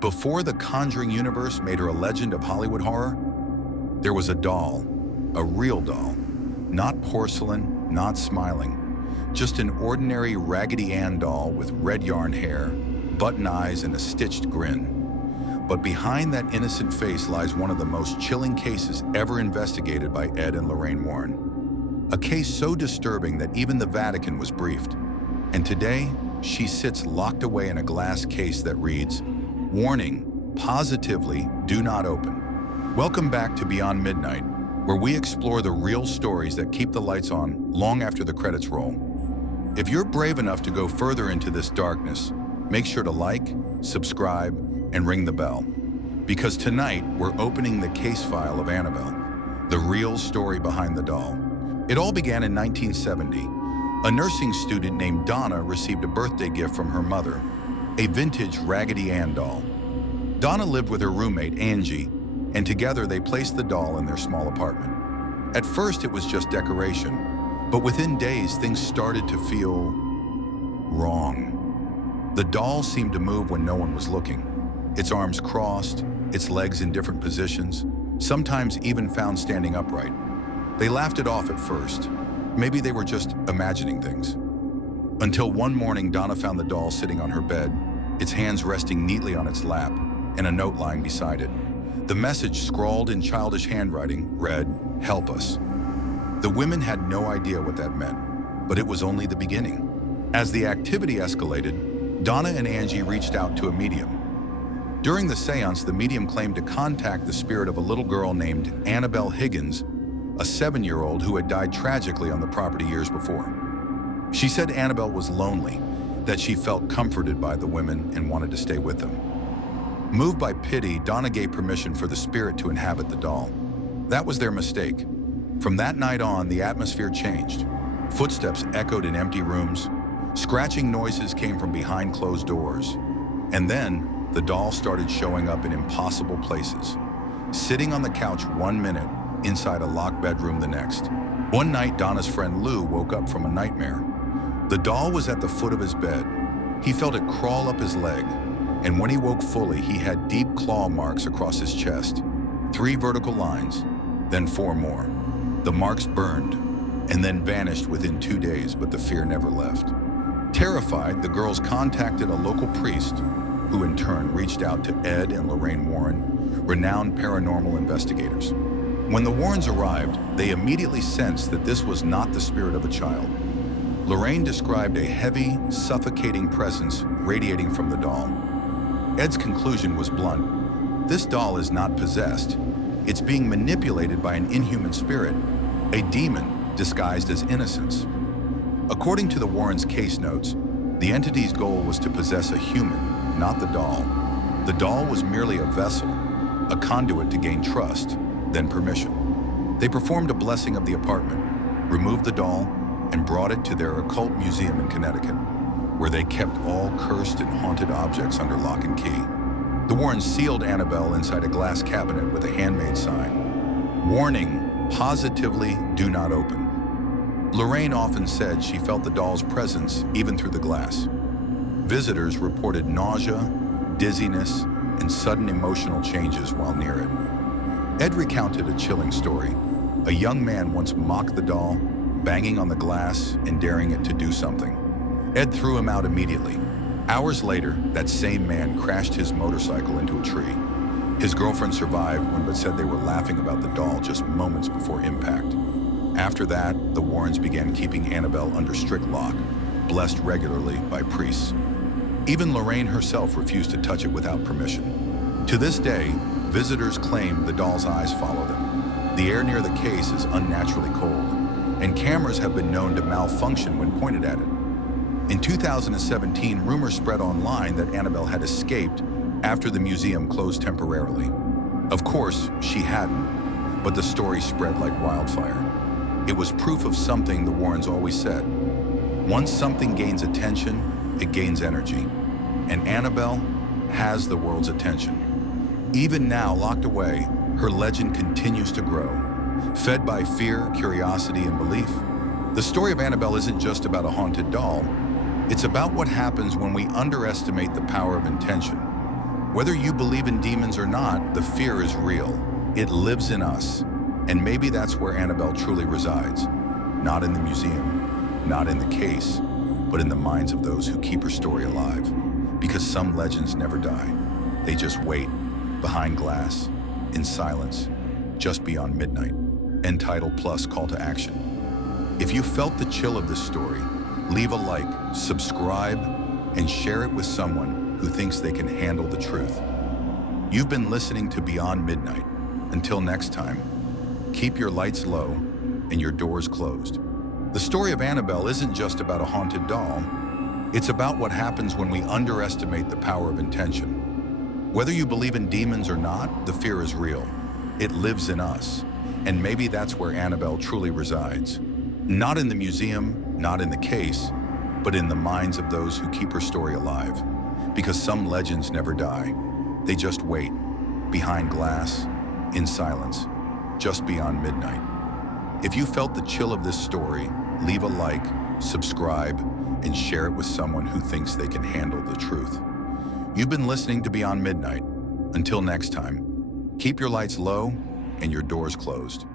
Before the Conjuring universe made her a legend of Hollywood horror, there was a doll, a real doll. Not porcelain, not smiling. Just an ordinary Raggedy Ann doll with red yarn hair, button eyes, and a stitched grin. But behind that innocent face lies one of the most chilling cases ever investigated by Ed and Lorraine Warren. A case so disturbing that even the Vatican was briefed. And today, she sits locked away in a glass case that reads, "Warning, positively do not open." Welcome back to Beyond Midnight, where we explore the real stories that keep the lights on long after the credits roll. If you're brave enough to go further into this darkness, make sure to like, subscribe, and ring the bell. Because tonight, we're opening the case file of Annabelle, the real story behind the doll. It all began in 1970. A nursing student named Donna received a birthday gift from her mother, a vintage Raggedy Ann doll. Donna lived with her roommate, Angie, and together they placed the doll in their small apartment. At first, it was just decoration, but within days, things started to feel wrong. The doll seemed to move when no one was looking. Its arms crossed, its legs in different positions, sometimes even found standing upright. They laughed it off at first. Maybe they were just imagining things. Until one morning, Donna found the doll sitting on her bed, its hands resting neatly on its lap, and a note lying beside it. The message, scrawled in childish handwriting, read, "Help us." The women had no idea what that meant, but it was only the beginning. As the activity escalated, Donna and Angie reached out to a medium. During the seance, the medium claimed to contact the spirit of a little girl named Annabelle Higgins, a 7-year-old who had died tragically on the property years before. She said Annabelle was lonely, that she felt comforted by the women and wanted to stay with them. Moved by pity, Donna gave permission for the spirit to inhabit the doll. That was their mistake. From that night on, the atmosphere changed. Footsteps echoed in empty rooms. Scratching noises came from behind closed doors. And then, the doll started showing up in impossible places. Sitting on the couch one minute, inside a locked bedroom the next. One night, Donna's friend Lou woke up from a nightmare. The doll was at the foot of his bed. He felt it crawl up his leg, and when he woke fully, he had deep claw marks across his chest. 3 vertical lines, then 4 more. The marks burned, and then vanished within 2 days, but the fear never left. Terrified, the girls contacted a local priest, who in turn reached out to Ed and Lorraine Warren, renowned paranormal investigators. When the Warrens arrived, they immediately sensed that this was not the spirit of a child. Lorraine described a heavy, suffocating presence radiating from the doll. Ed's conclusion was blunt. This doll is not possessed. It's being manipulated by an inhuman spirit, a demon disguised as innocence. According to the Warrens' case notes, the entity's goal was to possess a human, not the doll. The doll was merely a vessel, a conduit to gain trust, then permission. They performed a blessing of the apartment, removed the doll, and brought it to their occult museum in Connecticut, where they kept all cursed and haunted objects under lock and key. The Warrens sealed Annabelle inside a glass cabinet with a handmade sign. "Warning, positively do not open." Lorraine often said she felt the doll's presence even through the glass. Visitors reported nausea, dizziness, and sudden emotional changes while near it. Ed recounted a chilling story. A young man once mocked the doll, banging on the glass and daring it to do something. Ed threw him out immediately. Hours later, that same man crashed his motorcycle into a tree. His girlfriend survived, but said they were laughing about the doll just moments before impact. After that, the Warrens began keeping Annabelle under strict lock, blessed regularly by priests. Even Lorraine herself refused to touch it without permission. To this day, visitors claim the doll's eyes follow them. The air near the case is unnaturally cold, and cameras have been known to malfunction when pointed at it. In 2017, rumors spread online that Annabelle had escaped after the museum closed temporarily. Of course, she hadn't, but the story spread like wildfire. It was proof of something the Warrens always said. Once something gains attention, it gains energy. And Annabelle has the world's attention. Even now, locked away, her legend continues to grow, fed by fear, curiosity, and belief. The story of Annabelle isn't just about a haunted doll. It's about what happens when we underestimate the power of intention. Whether you believe in demons or not, the fear is real. It lives in us. And maybe that's where Annabelle truly resides. Not in the museum, not in the case, but in the minds of those who keep her story alive. Because some legends never die. They just wait, behind glass, in silence, just beyond midnight. End title plus call to action. If you felt the chill of this story, leave a like, subscribe, and share it with someone who thinks they can handle the truth. You've been listening to Beyond Midnight. Until next time, keep your lights low and your doors closed. The story of Annabelle isn't just about a haunted doll. It's about what happens when we underestimate the power of intention. Whether you believe in demons or not, the fear is real. It lives in us. And maybe that's where Annabelle truly resides. Not in the museum, not in the case, but in the minds of those who keep her story alive. Because some legends never die. They just wait, behind glass, in silence, just beyond midnight. If you felt the chill of this story, leave a like, subscribe, and share it with someone who thinks they can handle the truth. You've been listening to Beyond Midnight. Until next time, keep your lights low and your doors closed.